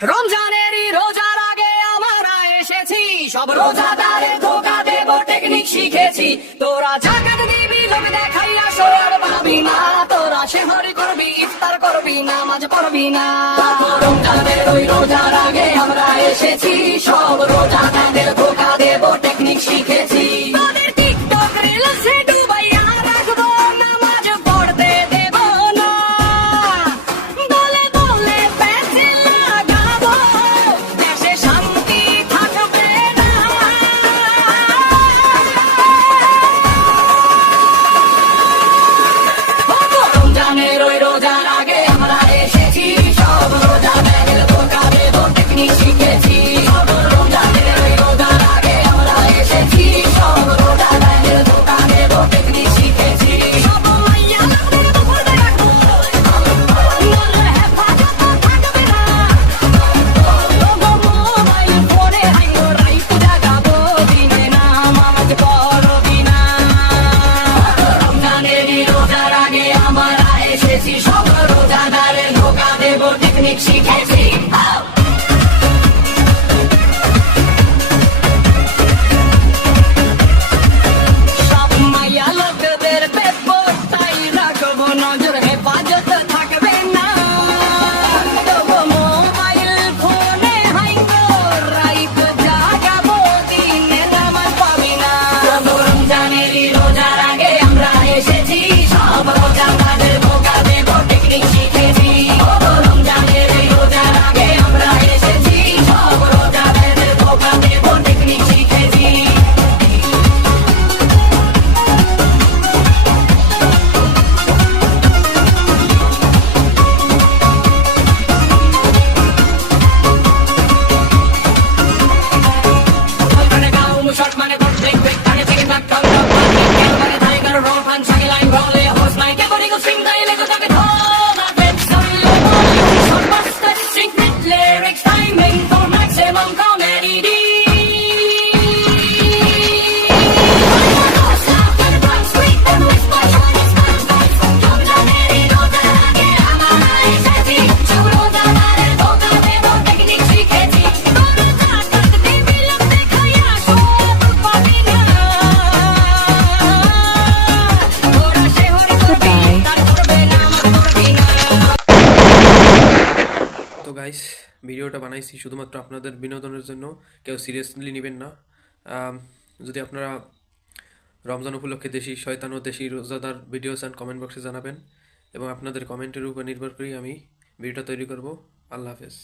রমজানেরই রোজার আগে আমরা এসেছি, সব রোজাদারের ধোকা দেব টেকনিক শিখেছি। তোরা জাকাত দিবি লোক দেখাইয়া সর পাবি না, তোরা সেহরি করবি ইফতার করবি নামাজ পড়বি না। রমজানের ওই রোজার আগে আমরা এসেছি, সব রোজাদারের ধোকা দেব টেকনিক শিখেছি। তোদের টিকটক রিলসে ডুবাইয়া রাখবো, নামাজ পড়তে দেব না। বলে বলে পেন্সিল লাগাবো, দেশে শান্তি থাকবে না। রমজানের ওই রোজার আগে আমরা এসেছি, সব রোজাদারের ধোকা দেব টেকনিক শিখেছি। সব রমজানের ওই রোজার আগে আমরা এসেছি, সব রোজাদারের ধোকা দেব টেকনিক শিখেছি। সব মাইয়া লোকদের দুপুরে রাখবো, নলে হেফাজত থাকবে না। লোগো মোবাইল ফোনে হাইগো রাইত জাগাবো, দিনে নামাজ পড়বি না। রমজানেরই রোজার আগে আমরা এসেছি, সব রোজাদারের ধোকা দেব টেকনিক শিখেছি। সব মাইয়া লোকদের বেপরতাই রাখবো, নজর হেফাজত থাকবে না। লোগো মোবাইল ফোনে হাইগো রাইত জাগাবো, দিনে নামাজ পাবি না। রমজানেরই রোজার আগে আমরা এসেছি, সব রোজাদারের ধোকা দেব টেকনিক শিখেছি। রমজানেরই রোজার আগে আমরা এসেছি, সব রোজাদারের ধোকা দেব টেকনিক শিখেছি। মানে গাও মুশট মানে করতে কুইক আগে থেকে ব্যাক টপ টপ মানে টাইগার রো পান সাগে লাইন রোলে হোস মাইকে বডি গো সিং দাইলে গো তাকে ধোলা বেট সরিলে বলি shot buster secret lyrics timing for maximum comedy. তো গাইস, ভিডিওটা বানাইছি শুধুমাত্র আপনাদের বিনোদনের জন্য, কেউ সিরিয়াসলি নেবেন না। যদি আপনারা রমজান উপলক্ষে দেশি শয়তান ও দেশি রোজাদার ভিডিও চান, কমেন্ট বক্সে জানাবেন এবং আপনাদের কমেন্টের উপর নির্ভর করেই আমি ভিডিওটা তৈরি করব। আল্লাহ হাফেজ।